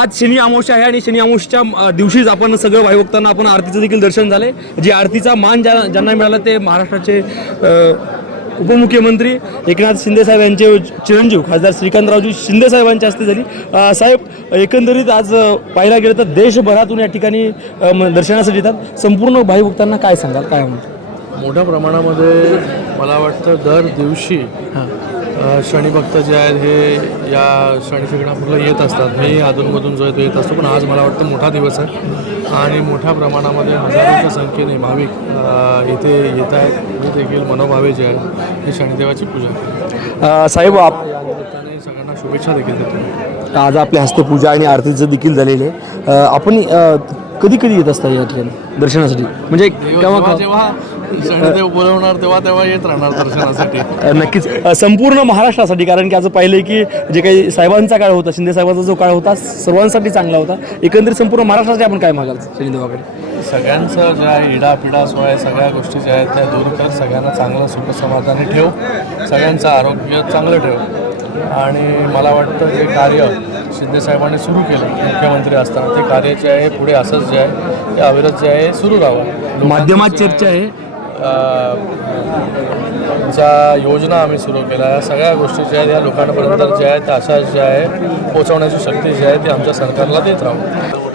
आज शनी अमावस्या आहे आणि शनी अमावस्याच्या दिवशीच आपण सगळं भाईभक्तांना आपण आरतीचं देखील दर्शन झाले। जे आरतीचा मान ज्यांना मिळाला ते महाराष्ट्राचे उपमुख्यमंत्री एकनाथ शिंदे साहेब यांचे चिरंजीव खासदार श्रीकांतरावजी शिंदे साहेबांच्या हस्ते झाली। साहेब, एकंदरीत आज पाहायला गेलं तर देशभरातून या ठिकाणी दर्शनासाठी येतात। संपूर्ण भाईभक्तांना काय सांगाल, काय म्हणतात? मोठ्या प्रमाणामध्ये मला वाटतं दर दिवशी शनिभक्त जे आहेत हे या शनी शिंगणापूरला येत असतात। मी अधूनमधून जो आहे तो येत असतो, पण आज मला वाटतं मोठा दिवस आहे आणि मोठ्या प्रमाणामध्ये हजारोच्या संख्येने भाविक इथे येत आहेत। मी देखील मनोभावे जे आहे ही शनिदेवाची पूजा साहेब, सगळ्यांना शुभेच्छा देखील देतो। आज आपल्या हस्ते पूजा आणि आरतीचं देखील झालेलं आहे। आपण कधी कधी येत असता या ठिकाणी दर्शनासाठी, म्हणजे जेव्हा जेव्हा शनिदेव बोलवणार तेव्हा येत राहणार दर्शनासाठी। नक्कीच संपूर्ण महाराष्ट्रासाठी, कारण की आज पाहिलं की जे काही साहेबांचा काळ होता, शिंदे साहेबांचा जो काळ होता सर्वांसाठी चांगला होता। एकंदरीत संपूर्ण महाराष्ट्रासाठी आपण काय मागाल शनिदेवाकडे? सगळ्यांचं ज्या इडापिडा सोय सगळ्या गोष्टी ज्या आहेत त्या दूर कर, सगळ्यांना चांगलं सुख समाधानी ठेव, सगळ्यांचं आरोग्य चांगलं ठेव। आणि मला वाटतं जे कार्य शिंदे साहेबांनी सुरू केलं मुख्यमंत्री असताना, ते कार्य जे आहे पुढे असंच जे आहे ते अविरत जे आहे सुरू राहावं। माध्यमात चर्चा आहे, ज्या योजना आम्ही सुरू केल्या सगळ्या गोष्टी ज्या आहेत या लोकांपर्यंत ज्या आहेत त्या अशा ज्या आहे पोहोचवण्याची शक्ती जी आहे ती आमच्या सरकारला देत राहू।